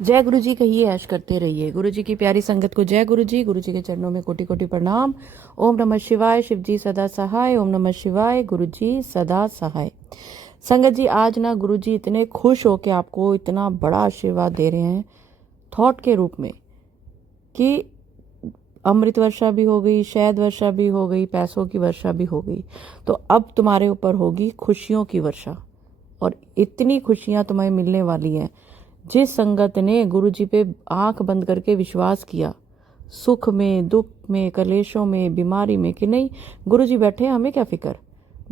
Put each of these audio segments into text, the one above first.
जय गुरु जी कहिए, ऐश करते रहिए। गुरु जी की प्यारी संगत को जय गुरु जी। गुरु जी के चरणों में कोटि कोटि प्रणाम। ओम नमः शिवाय। शिव जी सदा सहाय। ओम नमः शिवाय। गुरु जी सदा सहाय। संगत जी, आज ना गुरु जी इतने खुश हो के आपको इतना बड़ा आशीर्वाद दे रहे हैं थॉट के रूप में कि अमृत वर्षा भी हो गई, शहद वर्षा भी हो गई, पैसों की वर्षा भी हो गई। तो अब तुम्हारे ऊपर होगी खुशियों की वर्षा, और इतनी खुशियां तुम्हें मिलने वाली हैं। जिस संगत ने गुरु जी पे आंख बंद करके विश्वास किया, सुख में, दुख में, कलेशों में, बीमारी में, कि नहीं गुरु जी बैठे हैं, हमें क्या फिक्र,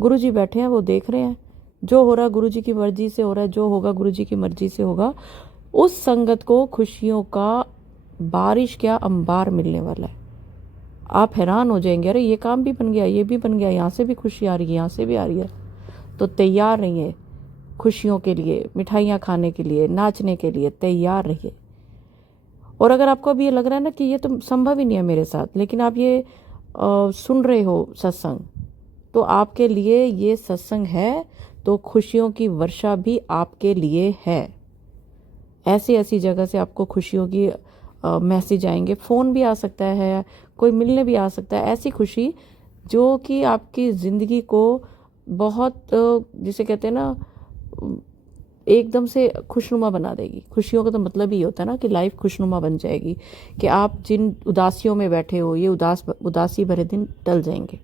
गुरु जी बैठे हैं, वो देख रहे हैं, जो हो रहा गुरु जी की मर्जी से हो रहा है, जो होगा गुरु जी की मर्जी से होगा। उस संगत को खुशियों का बारिश क्या अंबार मिलने वाला है। आप हैरान हो जाएंगे, अरे ये काम भी बन गया, ये भी बन गया, यहाँ से भी खुशी आ रही है, यहाँ से भी आ रही है। तो तैयार रहिए खुशियों के लिए, मिठाइयाँ खाने के लिए, नाचने के लिए तैयार रहिए। और अगर आपको अब ये लग रहा है ना कि ये तो संभव ही नहीं है मेरे साथ, लेकिन आप ये सुन रहे हो सत्संग, तो आपके लिए ये सत्संग है, तो खुशियों की वर्षा भी आपके लिए है। ऐसी ऐसी जगह से आपको खुशियों की मैसेज आएंगे, फ़ोन भी आ सकता है, कोई मिलने भी आ सकता है। ऐसी खुशी जो कि आपकी ज़िंदगी को बहुत जिसे कहते हैं ना, एकदम से खुशनुमा बना देगी। खुशियों का तो मतलब ही होता है ना कि लाइफ खुशनुमा बन जाएगी, कि आप जिन उदासियों में बैठे हो, ये उदासी भरे दिन टल जाएंगे।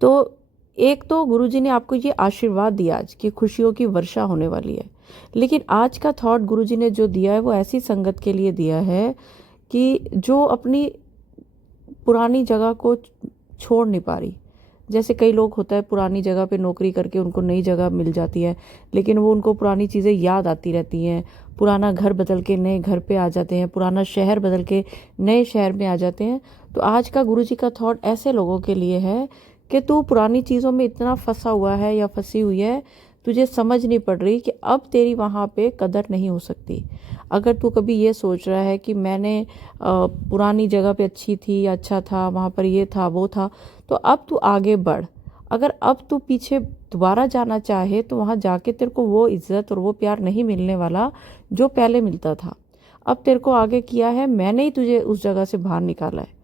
तो एक तो गुरुजी ने आपको ये आशीर्वाद दिया आज कि खुशियों की वर्षा होने वाली है, लेकिन आज का थॉट गुरुजी ने जो दिया है वो ऐसी संगत के लिए दिया है कि जो अपनी पुरानी जगह को छोड़ नहीं पा रही। जैसे कई लोग होता है पुरानी जगह पे नौकरी करके उनको नई जगह मिल जाती है, लेकिन वो उनको पुरानी चीज़ें याद आती रहती हैं। पुराना घर बदल के नए घर पे आ जाते हैं, पुराना शहर बदल के नए शहर में आ जाते हैं। तो आज का गुरुजी का थॉट ऐसे लोगों के लिए है कि तू पुरानी चीज़ों में इतना फंसा हुआ है या फंसी हुई है, तुझे समझ नहीं पड़ रही कि अब तेरी वहाँ पे कदर नहीं हो सकती। अगर तू कभी ये सोच रहा है कि मैंने पुरानी जगह पे अच्छी थी, अच्छा था, वहाँ पर ये था, वो था, तो अब तू आगे बढ़। अगर अब तू पीछे दोबारा जाना चाहे तो वहाँ जाके तेरे को वो इज्जत और वो प्यार नहीं मिलने वाला जो पहले मिलता था। अब तेरे को आगे किया है मैंने ही, तुझे उस जगह से बाहर निकाला है।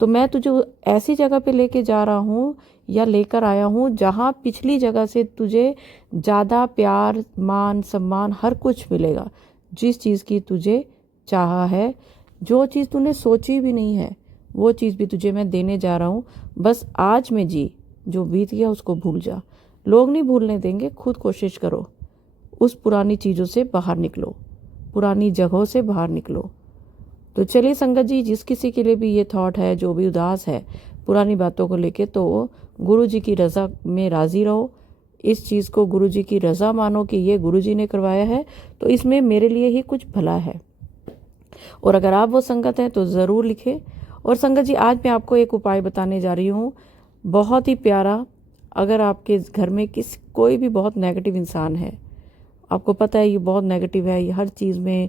तो मैं तुझे ऐसी जगह पे लेके जा रहा हूँ या लेकर आया हूँ जहाँ पिछली जगह से तुझे ज़्यादा प्यार, मान, सम्मान हर कुछ मिलेगा। जिस चीज़ की तुझे चाहा है, जो चीज़ तूने सोची भी नहीं है, वो चीज़ भी तुझे मैं देने जा रहा हूँ। बस आज में जी, जो बीत गया उसको भूल जा। लोग नहीं भूलने देंगे, खुद कोशिश करो, उस पुरानी चीज़ों से बाहर निकलो, पुरानी जगहों से बाहर निकलो। तो चलिए संगत जी, जिस किसी के लिए भी ये थॉट है, जो भी उदास है पुरानी बातों को लेके, तो गुरु जी की रज़ा में राज़ी रहो। इस चीज़ को गुरु जी की रज़ा मानो कि ये गुरु जी ने करवाया है, तो इसमें मेरे लिए ही कुछ भला है। और अगर आप वो संगत हैं तो ज़रूर लिखें। और संगत जी, आज मैं आपको एक उपाय बताने जा रही हूँ, बहुत ही प्यारा। अगर आपके घर में कोई भी बहुत नेगेटिव इंसान है, आपको पता है ये बहुत नेगेटिव है, ये हर चीज़ में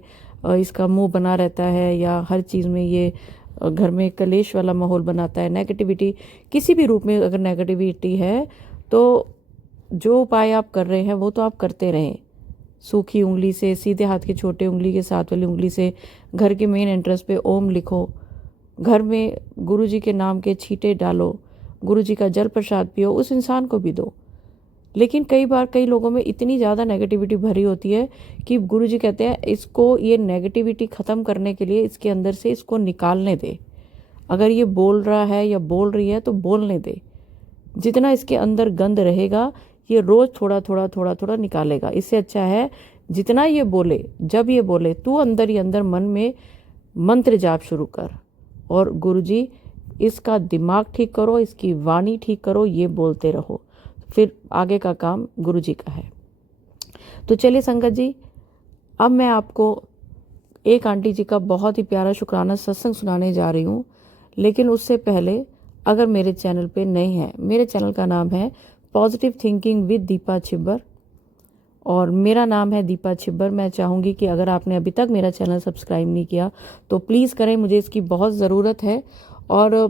इसका मुंह बना रहता है, या हर चीज़ में ये घर में कलेश वाला माहौल बनाता है, नेगेटिविटी किसी भी रूप में अगर नेगेटिविटी है, तो जो उपाय आप कर रहे हैं वो तो आप करते रहें। सूखी उंगली से, सीधे हाथ की छोटे उंगली के साथ वाली उंगली से घर के मेन एंट्रेंस पे ओम लिखो, घर में गुरु जी के नाम के छींटे डालो, गुरु जी का जल प्रसाद पियो, उस इंसान को भी दो। लेकिन कई बार कई लोगों में इतनी ज़्यादा नेगेटिविटी भरी होती है कि गुरुजी कहते हैं इसको, ये नेगेटिविटी ख़त्म करने के लिए इसके अंदर से इसको निकालने दे। अगर ये बोल रहा है या बोल रही है तो बोलने दे। जितना इसके अंदर गंद रहेगा, ये रोज़ थोड़ा थोड़ा थोड़ा थोड़ा निकालेगा। इससे अच्छा है जितना ये बोले, जब ये बोले तू अंदर ही अंदर मन में मंत्र जाप शुरू कर, और गुरुजी इसका दिमाग ठीक करो, इसकी वाणी ठीक करो, ये बोलते रहो, फिर आगे का काम गुरु जी का है। तो चलिए संगत जी, अब मैं आपको एक आंटी जी का बहुत ही प्यारा शुक्राना सत्संग सुनाने जा रही हूँ। लेकिन उससे पहले, अगर मेरे चैनल पे नए हैं, मेरे चैनल का नाम है positive thinking with Deepa Chhibber, और मेरा नाम है दीपा छिब्बर। मैं चाहूँगी कि अगर आपने अभी तक मेरा चैनल सब्सक्राइब नहीं किया तो प्लीज़ करें, मुझे इसकी बहुत ज़रूरत है। और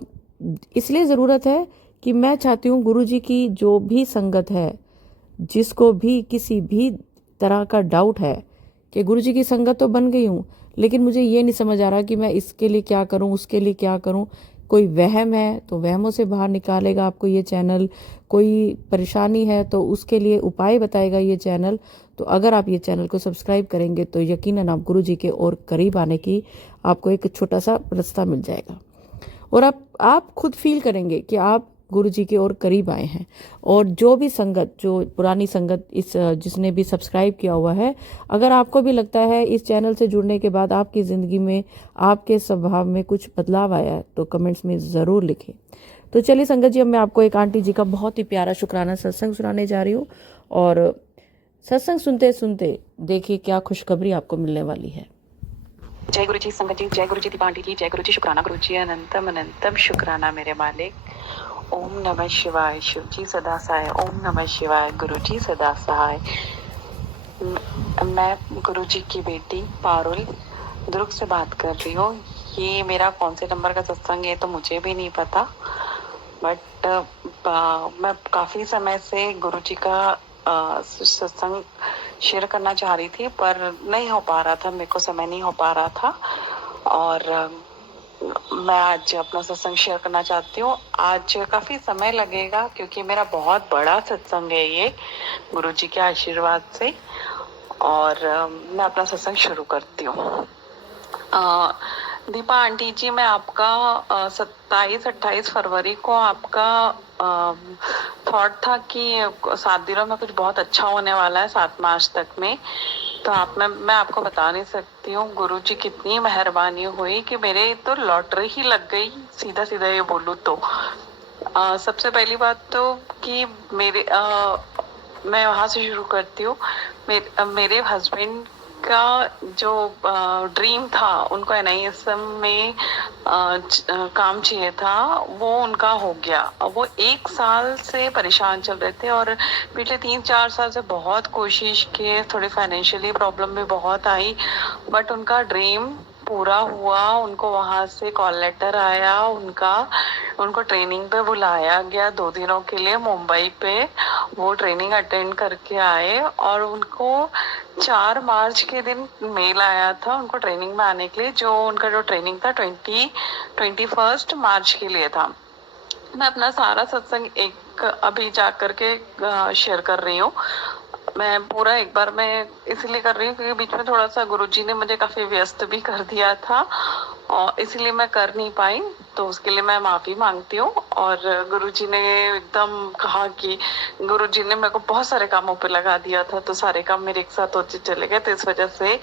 इसलिए ज़रूरत है कि मैं चाहती हूँ गुरु जी की जो भी संगत है, जिसको भी किसी भी तरह का डाउट है कि गुरु जी की संगत तो बन गई हूँ, लेकिन मुझे ये नहीं समझ आ रहा कि मैं इसके लिए क्या करूँ, उसके लिए क्या करूँ। कोई वहम है तो वहमों से बाहर निकालेगा आपको ये चैनल, कोई परेशानी है तो उसके लिए उपाय बताएगा ये चैनल। तो अगर आप ये चैनल को सब्सक्राइब करेंगे तो यकीनन आप गुरु जी के और करीब आने की आपको एक छोटा सा रास्ता मिल जाएगा, और आप खुद फील करेंगे कि आप गुरु जी के और करीब आए हैं। और जो भी संगत, जो पुरानी संगत इस जिसने भी सब्सक्राइब किया हुआ है, अगर आपको भी लगता है इस चैनल से जुड़ने के बाद आपकी ज़िंदगी में, आपके स्वभाव में कुछ बदलाव आया है, तो कमेंट्स में ज़रूर लिखें। तो चलिए संगत जी, अब मैं आपको एक आंटी जी का बहुत ही प्यारा शुक्राना सत्संग सुनाने जा रही हूँ, और सत्संग सुनते सुनते देखिए क्या खुशखबरी आपको मिलने वाली है। जय गुरु जी संगत जी, जय गुरु जी दीपांटी जी, जय गुरु जी शुक्राना गुरु जी, अनंतम अनंतम शुक्राना मेरे मालिक। ओम नमः शिवाय, शिव जी सदा सहाय। ओम नमः शिवाय, गुरु जी सदा सहाय। मैं गुरु जी की बेटी पारुल दुर्ग से बात कर रही हूँ। ये मेरा कौन से नंबर का सत्संग है तो मुझे भी नहीं पता, बट मैं काफी समय से गुरु जी का सत्संग शेयर करना चाह रही थी, पर नहीं हो पा रहा था, मेरे को समय नहीं हो पा रहा था। और मैं आज अपना सत्संग शेयर करना चाहती हूँ। आज काफी समय लगेगा क्योंकि मेरा बहुत बड़ा सत्संग है ये, गुरु जी के आशीर्वाद से। और मैं अपना सत्संग शुरू करती हूँ। दीपा आंटी जी, मैं आपका 27-28 फरवरी को आपका थॉट था कि 7 दिनों में कुछ बहुत अच्छा होने वाला है, 7 मार्च तक में। तो मैं आपको बता नहीं सकती हूँ गुरु जी कितनी मेहरबानी हुई कि मेरे तो लॉटरी ही लग गई, सीधा सीधा ये बोलूँ तो। सबसे पहली बात तो कि मैं वहां से शुरू करती हूँ। मेरे हस्बैंड का जो ड्रीम था, उनको NISM में काम चाहिए था, वो उनका हो गया। वो 1 साल से परेशान चल रहे थे और पिछले 3-4 साल से बहुत कोशिश किए, थोड़ी फाइनेंशियली प्रॉब्लम भी बहुत आई, बट उनका ड्रीम पूरा हुआ। उनको वहां से कॉल लेटर आया, उनको ट्रेनिंग पे बुलाया गया 2 दिनों के लिए मुंबई पे। वो ट्रेनिंग अटेंड करके आए और उनको 4 मार्च के दिन मेल आया था उनको ट्रेनिंग में आने के लिए। उनका जो ट्रेनिंग था 21 मार्च के लिए था। मैं अपना सारा सत्संग अभी जा करके शेयर कर रही हूँ। मैं पूरा एक बार मैं इसलिए कर रही हूँ क्योंकि बीच में थोड़ा सा गुरुजी ने मुझे काफी व्यस्त भी कर दिया था और इसलिए मैं कर नहीं पाई, तो उसके लिए मैं माफी मांगती हूँ। और गुरुजी ने एकदम कहा कि गुरुजी ने मेरे को बहुत सारे कामों पे लगा दिया था, तो सारे काम मेरे एक साथ होते चले गए, तो इस वजह से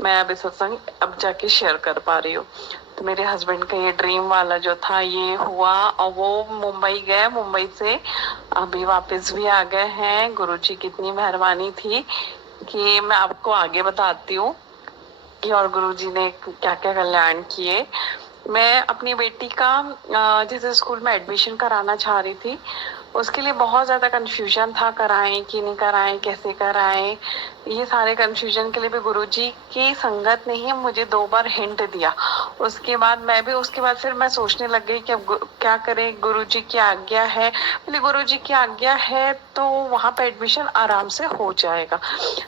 मैं अभी सत्संग अब जाके शेयर कर पा रही हूँ। तो मेरे हस्बैंड का ये ड्रीम वाला जो था ये हुआ और वो मुंबई गए, मुंबई से अभी वापस भी आ गए हैं। गुरुजी की इतनी मेहरबानी थी कि मैं आपको आगे बताती हूँ कि और गुरुजी ने क्या क्या कल्याण किए। मैं अपनी बेटी का जिस स्कूल में एडमिशन कराना चाह रही थी, उसके लिए बहुत ज्यादा कंफ्यूजन था, कराएं कि नहीं कराएं, कैसे कराएं। ये सारे कंफ्यूजन के लिए भी गुरुजी की संगत ने ही मुझे 2 बार हिंट दिया। उसके बाद फिर मैं सोचने लग गई कि अब क्या करें, गुरुजी की आज्ञा है। बोले गुरुजी की आज्ञा है तो वहां पे एडमिशन आराम से हो जाएगा।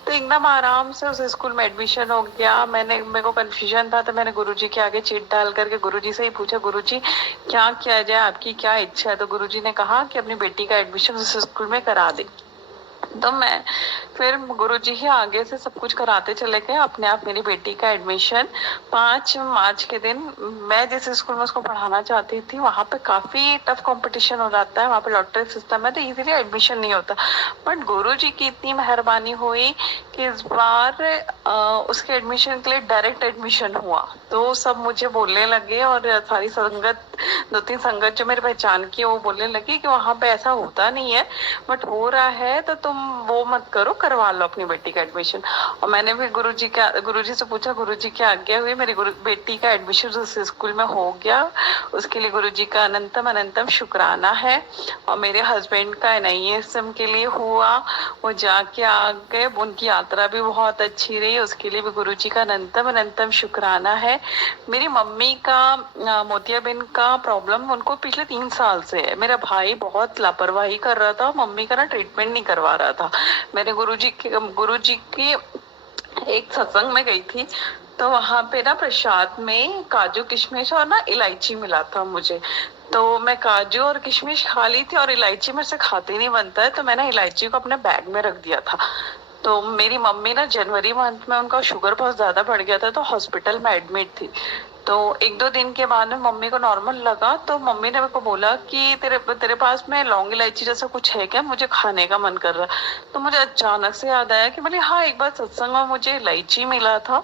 तो एकदम आराम से उस स्कूल में एडमिशन हो गया। मेरे को कंफ्यूजन था, तो मैंने गुरुजी के आगे चिट डाल करके गुरुजी से ही पूछा, गुरुजी क्या किया जाए, आपकी क्या इच्छा है। तो गुरुजी ने कहा कि अपनी बेटी का एडमिशन उस स्कूल में करा दे। तो मैं फिर गुरुजी ही आगे से सब कुछ कराते चले गए। अपने आप मेरी बेटी का एडमिशन 5 मार्च के दिन, मैं जिस स्कूल में उसको पढ़ाना चाहती थी वहां पे काफी टफ कंपटीशन हो जाता है, वहां पे लॉटरी सिस्टम है, तो इजीली एडमिशन नहीं होता। बट गुरुजी की इतनी मेहरबानी हुई कि इस बार उसके एडमिशन के लिए डायरेक्ट एडमिशन हुआ। तो सब मुझे बोलने लगे और सारी संगत, 2-3 संगत जो मेरी पहचान की, वो बोलने लगी कि वहां पे ऐसा होता नहीं है, बट हो रहा है तो तुम वो मत करो, करवा लो अपनी बेटी का एडमिशन। और मैंने भी गुरुजी से पूछा, गुरुजी की आज्ञा हुई, मेरी बेटी का एडमिशन उस स्कूल में हो गया। उसके लिए गुरुजी का अनंतम अनंतम शुक्राना है। और मेरे हस्बैंड का NISM के लिए हुआ, वो जाके आ गए, उनकी यात्रा भी बहुत अच्छी रही, उसके लिए भी गुरुजी का अनंतम अनंतम शुक्राना है। मेरी मम्मी का मोतियाबिंद का प्रॉब्लम उनको पिछले 3 साल से है। मेरा भाई बहुत लापरवाही कर रहा था, मम्मी का ना ट्रीटमेंट नहीं करवा रहा था। मैंने गुरुजी की एक सत्संग में गई थी, तो वहां पे ना प्रसाद में काजू किशमिश और ना इलायची मिला था मुझे। तो मैं काजू और किशमिश खा ली थी और इलायची मेरे से खाते नहीं बनता है, तो मैंने इलायची को अपने बैग में रख दिया था। तो मेरी मम्मी ना जनवरी मंथ में उनका शुगर बहुत ज्यादा बढ़ गया था, तो हॉस्पिटल में एडमिट थी। तो एक दो दिन के बाद में मम्मी को नॉर्मल लगा, तो मम्मी ने मेरे को बोला कि तेरे तेरे पास में लौंग इलायची जैसा कुछ है क्या, मुझे खाने का मन कर रहा है। तो मुझे अचानक से याद आया कि बोले हाँ, एक बार सत्संग में मुझे इलायची मिला था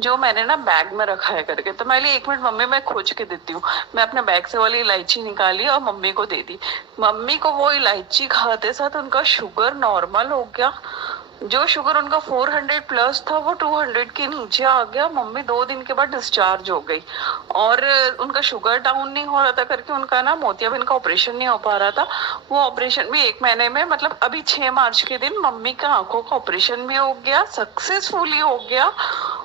जो मैंने ना बैग में रखा है करके। तो मैं एक मिनट मम्मी, मैं खोज के देती हूँ। मैं अपने बैग से वाली इलायची निकाली और मम्मी को दे दी। मम्मी को वो इलायची खाते साथ उनका शुगर नॉर्मल हो गया। जो शुगर उनका 400 प्लस था वो 200 के नीचे आ गया। मम्मी 2 दिन के बाद डिस्चार्ज हो गई। और उनका शुगर डाउन नहीं हो रहा था करके उनका ना मोतियाबिंद का ऑपरेशन नहीं हो पा रहा था। वो ऑपरेशन भी 1 महीने में, मतलब अभी 6 मार्च के दिन मम्मी का आंखों का ऑपरेशन भी हो गया, सक्सेसफुली हो गया।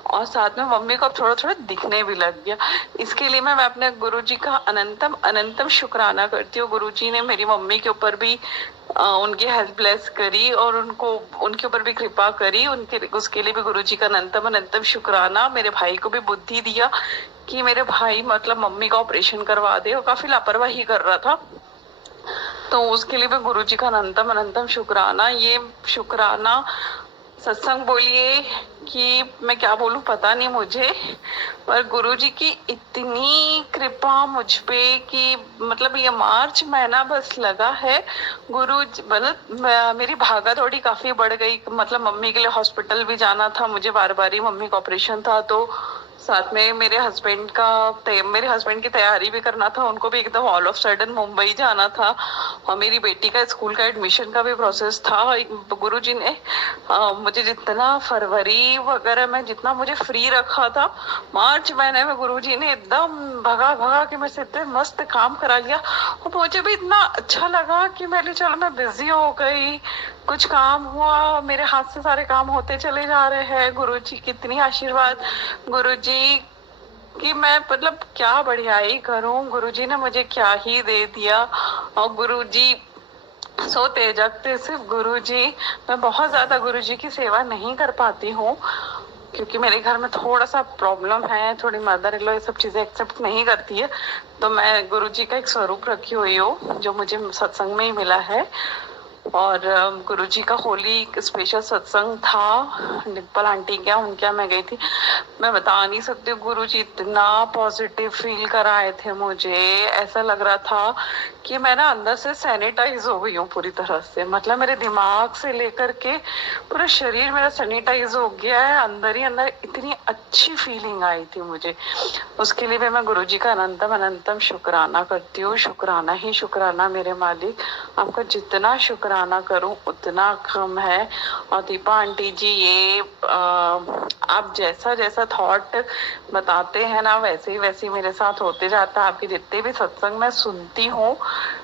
और साथ में मम्मी को थोड़ा थोड़ा दिखने भी लग गया। इसके लिए मैं अपने गुरुजी का अनंतम अनंतम शुक्राना करती हूँ। गुरुजी ने मेरी मम्मी के ऊपर भी उनकी हेल्थ ब्लेस करी और उनको उनके ऊपर भी कृपा करी। उनके उसके लिए भी गुरुजी का अनंतम अनंतम शुक्राना। मेरे भाई को भी बुद्धि दिया कि मेरे भाई मतलब मम्मी का ऑपरेशन करवा दे, वो काफी लापरवाही कर रहा था। तो उसके लिए भी गुरुजी का अनंतम अनंतम शुक्राना। ये शुक्राना सत्संग बोलिए कि मैं क्या बोलूं पता नहीं मुझे, पर गुरुजी की इतनी कृपा मुझ पे कि मतलब ये मार्च महीना बस लगा है। गुरु मतलब मेरी भागा दौड़ी काफी बढ़ गई। मतलब मम्मी के लिए हॉस्पिटल भी जाना था मुझे, बार बार ही मम्मी का ऑपरेशन था। तो साथ में मेरे हस्बैंड की तैयारी भी करना था, उनको भी एकदम ऑल ऑफ सडन मुंबई जाना था। और मेरी बेटी का स्कूल का एडमिशन का भी प्रोसेस था। गुरुजी ने मुझे जितना फरवरी वगैरह में जितना मुझे फ्री रखा था, मार्च महीने में गुरुजी ने एकदम भगा भगा के मेरे से इतने मस्त काम करा लिया। और मुझे भी इतना अच्छा लगा कि मैंने चलो मैं बिजी हो गई, कुछ काम हुआ, मेरे हाथ से सारे काम होते चले जा रहे हैं। गुरुजी कितनी आशीर्वाद, गुरुजी कि मैं मतलब क्या बढ़ियाई करूं, गुरुजी ने मुझे क्या ही दे दिया। और गुरुजी सोते जगते सिर्फ गुरुजी। मैं बहुत ज्यादा गुरुजी की सेवा नहीं कर पाती हूँ क्योंकि मेरे घर में थोड़ा सा प्रॉब्लम है, थोड़ी मदर इन लॉ ये सब चीजें एक्सेप्ट नहीं करती है। तो मैं गुरुजी का एक स्वरूप रखी हुई हूँ जो मुझे सत्संग में ही मिला है। और गुरुजी का होली स्पेशल सत्संग था, डिम्पल आंटी क्या उनके यहाँ मैं गई थी। मैं बता नहीं सकती, गुरुजी इतना पॉजिटिव फील कराए थे मुझे। ऐसा लग रहा था कि मैं ना अंदर से सैनिटाइज हो गई हूँ पूरी तरह से। मतलब मेरे दिमाग से लेकर के पूरा शरीर मेरा सैनिटाइज हो गया है। अंदर ही अंदर इतनी अच्छी फीलिंग आई थी मुझे। उसके लिए भी मैं गुरुजी का अनंतम अनंतम शुक्राना करती हूँ। शुक्राना ही शुक्राना मेरे मालिक, आपका जितना शुक्राना करूं उतना कम है। और दीपा आंटी जी, ये आप जैसा जैसा थॉट बताते हैं ना वैसे ही मेरे साथ होते जाता है। आपके जितने भी सत्संग मैं सुनती हूँ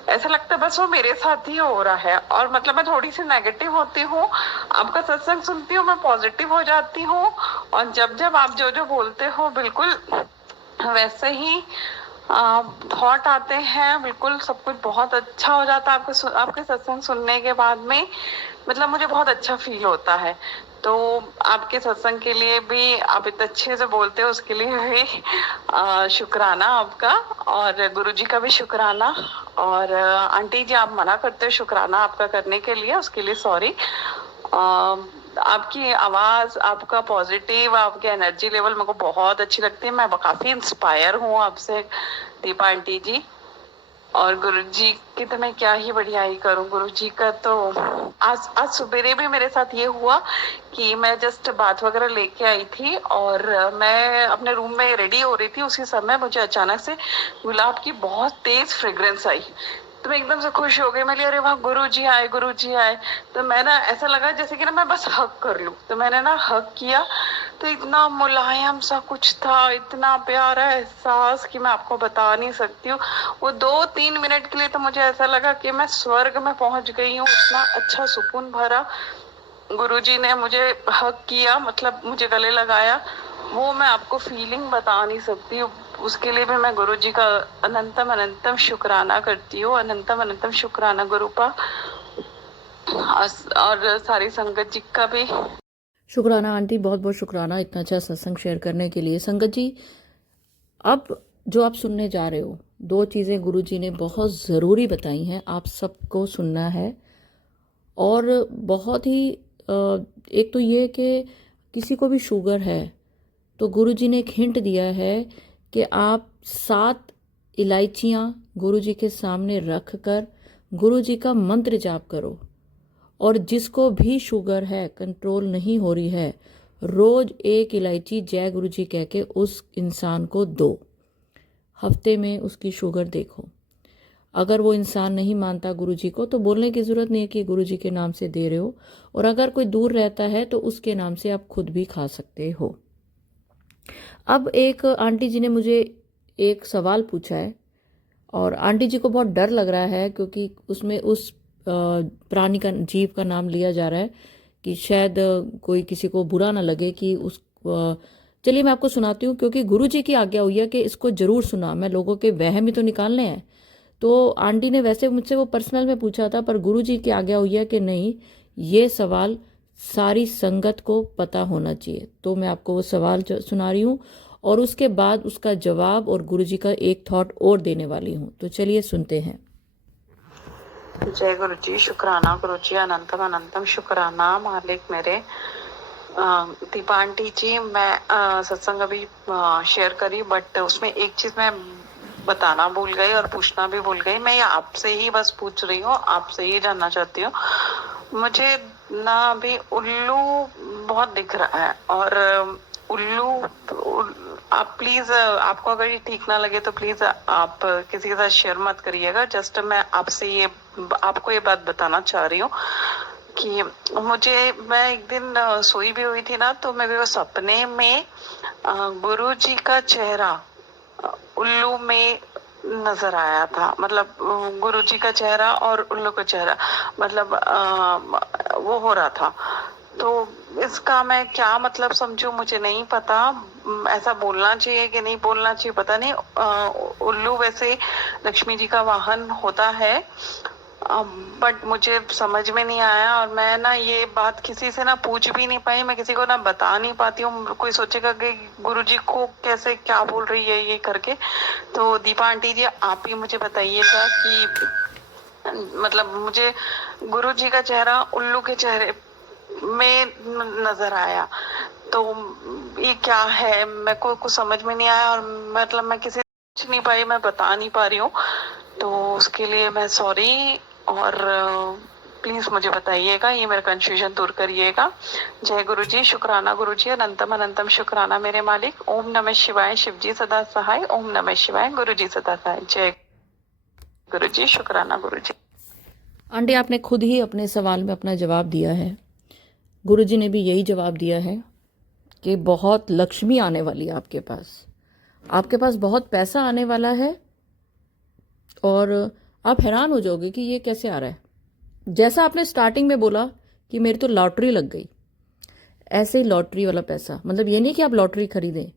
ऐसा लगता है बस वो मेरे साथ ही हो रहा है। और मतलब मैं थोड़ी सी नेगेटिव होती हूँ, आपका सत्संग सुनती हूँ मैं पॉजिटिव हो जाती हूँ। और जब जब आप जो जो बोलते हो बिल्कुल वैसे ही थॉट आते हैं, बिल्कुल सब कुछ बहुत अच्छा हो जाता है आपके सत्संग सुनने के बाद में। मतलब मुझे बहुत अच्छा फील होता है। तो आपके सत्संग के लिए भी, आप इतने अच्छे से बोलते हो उसके लिए भी शुक्राना आपका। और गुरुजी का भी शुक्राना। और आंटी जी आप मना करते हो शुक्राना आपका करने के लिए, उसके लिए सॉरी। आपकी आवाज, आपका पॉजिटिव, आपके एनर्जी लेवल मेरे को बहुत अच्छी लगती है। मैं काफी इंस्पायर हूँ आपसे दीपा आंटी जी। और गुरुजी की तो मैं क्या ही बढ़ियाई करूं। गुरुजी का तो आज सुबेरे भी मेरे साथ ये हुआ कि मैं जस्ट बात वगैरह लेके आई थी और मैं अपने रूम में रेडी हो रही थी। उसी समय मुझे अचानक से गुलाब की बहुत तेज फ्रेग्रेंस आई। तो मैं एकदम से खुश हो गई। मैं अरे वाह गुरुजी आए, गुरुजी आए। तो मैं ना ऐसा लगा जैसे कि ना मैं बस हक कर लूं। तो मैंने ना हक किया, तो इतना मुलायम सा कुछ था, इतना प्यारा एहसास कि मैं आपको बता नहीं सकती हूँ। वो 2-3 मिनट के लिए तो मुझे ऐसा लगा कि मैं स्वर्ग में पहुंच गई हूँ। इतना अच्छा सुकून भरा गुरुजी ने मुझे हक किया, मतलब मुझे गले लगाया, वो मैं आपको फीलिंग बता नहीं सकती हूँ। उसके लिए भी मैं गुरुजी का अनंतम अनंतम शुक्राना करती हूँ। अनंतम अनंतम शुक्राना गुरुपा। और सारी संगत जी का भी। शुक्राना आंटी, बहुत बहुत शुक्राना इतना अच्छा सत्संग शेयर करने के लिए। संगत जी, अब जो आप सुनने जा रहे हो, दो चीज़ें गुरुजी ने बहुत ज़रूरी बताई हैं, आप सबको सुनना है। और बहुत ही एक तो ये कि किसी को भी शुगर है तो गुरुजी ने एक हिंट दिया है कि आप 7 इलायचियाँ गुरुजी के सामने रख कर गुरुजी का मंत्र जाप करो। और जिसको भी शुगर है, कंट्रोल नहीं हो रही है, रोज 1 इलायची जय गुरुजी कह के उस इंसान को दो। हफ्ते में उसकी शुगर देखो। अगर वो इंसान नहीं मानता गुरुजी को तो बोलने की ज़रूरत नहीं है कि गुरुजी के नाम से दे रहे हो। और अगर कोई दूर रहता है तो उसके नाम से आप खुद भी खा सकते हो। अब एक आंटी जी ने मुझे एक सवाल पूछा है और आंटी जी को बहुत डर लग रहा है क्योंकि उसमें उस प्राणी का, जीव का नाम लिया जा रहा है कि शायद कोई किसी को बुरा ना लगे कि उस चलिए मैं आपको सुनाती हूँ, क्योंकि गुरुजी की आज्ञा हुई है कि इसको जरूर सुना, मैं लोगों के वहम ही तो निकालने हैं। तो आंटी ने वैसे मुझसे वो पर्सनल में पूछा था, पर गुरुजी की आज्ञा हुई है कि नहीं, ये सवाल सारी संगत को पता होना चाहिए। तो मैं आपको वो सवाल सुना रही हूँ और उसके बाद उसका जवाब और गुरुजी का एक थॉट और देने वाली हूँ। तो चलिए सुनते हैं। जय गुरु जी, शुक्राना गुरु जी, अनंतम अनंतम शुक्राना मालिक मेरे। दीपा आंटी जी, मैं सत्संग अभी शेयर करी, बट उसमें एक चीज मैं बताना भूल गई और पूछना भी भूल गई। मैं ये आपसे ही बस पूछ रही हूँ, आपसे ही जानना चाहती हूँ। मुझे ना अभी उल्लू बहुत दिख रहा है और आप प्लीज, आपको अगर ये ठीक ना लगे तो प्लीज आप किसी के साथ शेयर मत करिएगा। जस्ट मैं आपसे ये, आपको ये बात बताना चाह रही हूँ कि मैं एक दिन सोई भी हुई थी ना, तो मेरे को सपने में गुरु जी का चेहरा उल्लू में नजर आया था। मतलब गुरु जी का चेहरा और उल्लू का चेहरा, मतलब वो हो रहा था। तो इसका मैं क्या मतलब समझूं, मुझे नहीं पता। ऐसा बोलना चाहिए कि नहीं बोलना चाहिए पता नहीं। उल्लू वैसे लक्ष्मी जी का वाहन होता है, बट मुझे समझ में नहीं आया और मैं ना ये बात किसी से ना पूछ भी नहीं पाई, मैं किसी को ना बता नहीं पाती हूँ। कोई सोचेगा कि गुरुजी को कैसे क्या बोल रही है ये करके। तो दीपा आंटी जी, आप ही मुझे बताइएगा कि मतलब मुझे गुरुजी का चेहरा उल्लू के चेहरे में नजर आया, तो ये क्या है, मेरे को कुछ समझ में नहीं आया और मतलब मैं किसी पूछ नहीं पाई, मैं बता नहीं पा रही हूँ। तो उसके लिए मैं सॉरी, और प्लीज मुझे बताइएगा, ये मेरा कंफ्यूजन दूर करिएगा। जय गुरु जी, शुक्राना गुरु जी, अनंतम अनंतम शुक्राना मेरे मालिक। ओम नमः शिवाय, शिव जी सदा सहाय। ओम नमः शिवाय, गुरु जी सदा सहाय। जय गुरु जी, शुक्राना गुरु जी। आंटी, आपने खुद ही अपने सवाल में अपना जवाब दिया है। गुरुजी ने भी यही जवाब दिया है कि बहुत लक्ष्मी आने वाली है आपके पास बहुत पैसा आने वाला है। और आप हैरान हो जाओगे कि ये कैसे आ रहा है। जैसा आपने स्टार्टिंग में बोला कि मेरी तो लॉटरी लग गई, ऐसे ही लॉटरी वाला पैसा। मतलब ये नहीं कि आप लॉटरी खरीदें,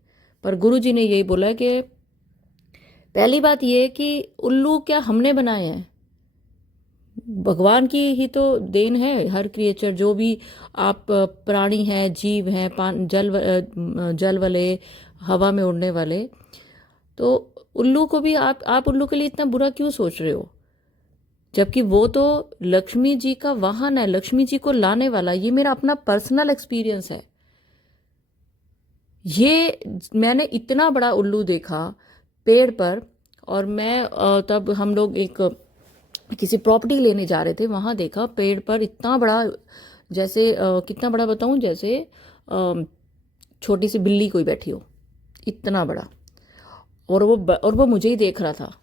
पर गुरुजी ने यही बोला कि पहली बात ये कि उल्लू क्या हमने बनाए हैं, भगवान की ही तो देन है। हर क्रिएचर, जो भी आप प्राणी हैं, जीव हैं, जल वाले, हवा में उड़ने वाले, तो उल्लू को भी आप उल्लू के लिए इतना बुरा क्यों सोच रहे हो, जबकि वो तो लक्ष्मी जी का वाहन है, लक्ष्मी जी को लाने वाला। ये मेरा अपना पर्सनल एक्सपीरियंस है। ये मैंने इतना बड़ा उल्लू देखा पेड़ पर, और मैं तब हम लोग एक किसी प्रॉपर्टी लेने जा रहे थे, वहां देखा पेड़ पर इतना बड़ा, जैसे कितना बड़ा बताऊं, जैसे छोटी सी बिल्ली कोई बैठी हो, इतना बड़ा। और वो मुझे ही देख रहा था,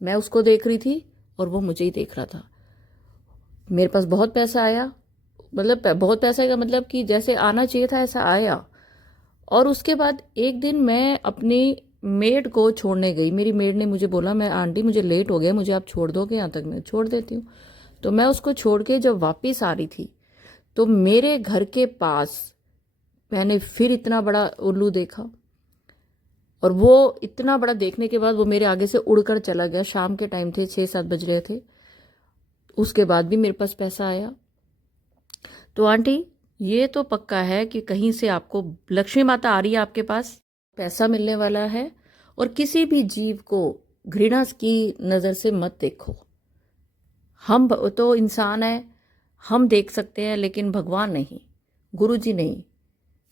मैं उसको देख रही थी और वो मुझे ही देख रहा था। मेरे पास बहुत पैसा आया, मतलब बहुत पैसा का मतलब कि जैसे आना चाहिए था ऐसा आया। और उसके बाद एक दिन मैं अपनी मेड को छोड़ने गई। मेरी मेड ने मुझे बोला, मैं आंटी मुझे लेट हो गया, मुझे आप छोड़ दोगे यहाँ तक? मैं छोड़ देती हूँ। तो मैं उसको छोड़ के जब वापस आ रही थी तो मेरे घर के पास मैंने फिर इतना बड़ा उल्लू देखा। और वो इतना बड़ा देखने के बाद वो मेरे आगे से उड़कर चला गया। शाम के टाइम थे, 6-7 बज रहे थे। उसके बाद भी मेरे पास पैसा आया। तो आंटी, ये तो पक्का है कि कहीं से आपको लक्ष्मी माता आ रही है आपके पास, पैसा मिलने वाला है। और किसी भी जीव को घृणा की नज़र से मत देखो। हम तो इंसान है, हम देख सकते हैं, लेकिन भगवान नहीं, गुरु जी नहीं।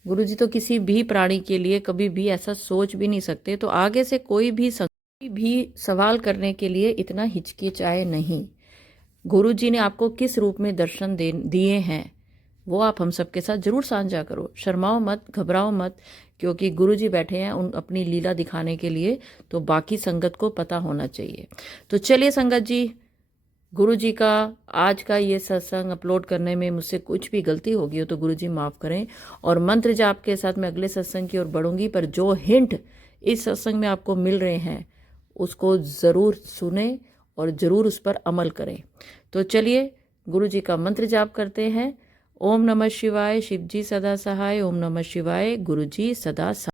गुरु जी तो किसी भी प्राणी के लिए कभी भी ऐसा सोच भी नहीं सकते। तो आगे से कोई भी सवाल करने के लिए इतना हिचकिचाए नहीं। गुरु जी ने आपको किस रूप में दर्शन दिए हैं वो आप हम सबके साथ जरूर साझा करो। शर्माओ मत, घबराओ मत, क्योंकि गुरु जी बैठे हैं उन अपनी लीला दिखाने के लिए, तो बाकी संगत को पता होना चाहिए। तो चलिए संगत जी, गुरु जी का आज का ये सत्संग अपलोड करने में मुझसे कुछ भी गलती होगी हो तो गुरु जी माफ़ करें। और मंत्र जाप के साथ मैं अगले सत्संग की ओर बढ़ूंगी, पर जो हिंट इस सत्संग में आपको मिल रहे हैं उसको ज़रूर सुने और ज़रूर उस पर अमल करें। तो चलिए गुरु जी का मंत्र जाप करते हैं। ओम नमः शिवाय, शिव जी सदा सहाय। ओम नमः शिवाय, गुरु जी सदा सहाय।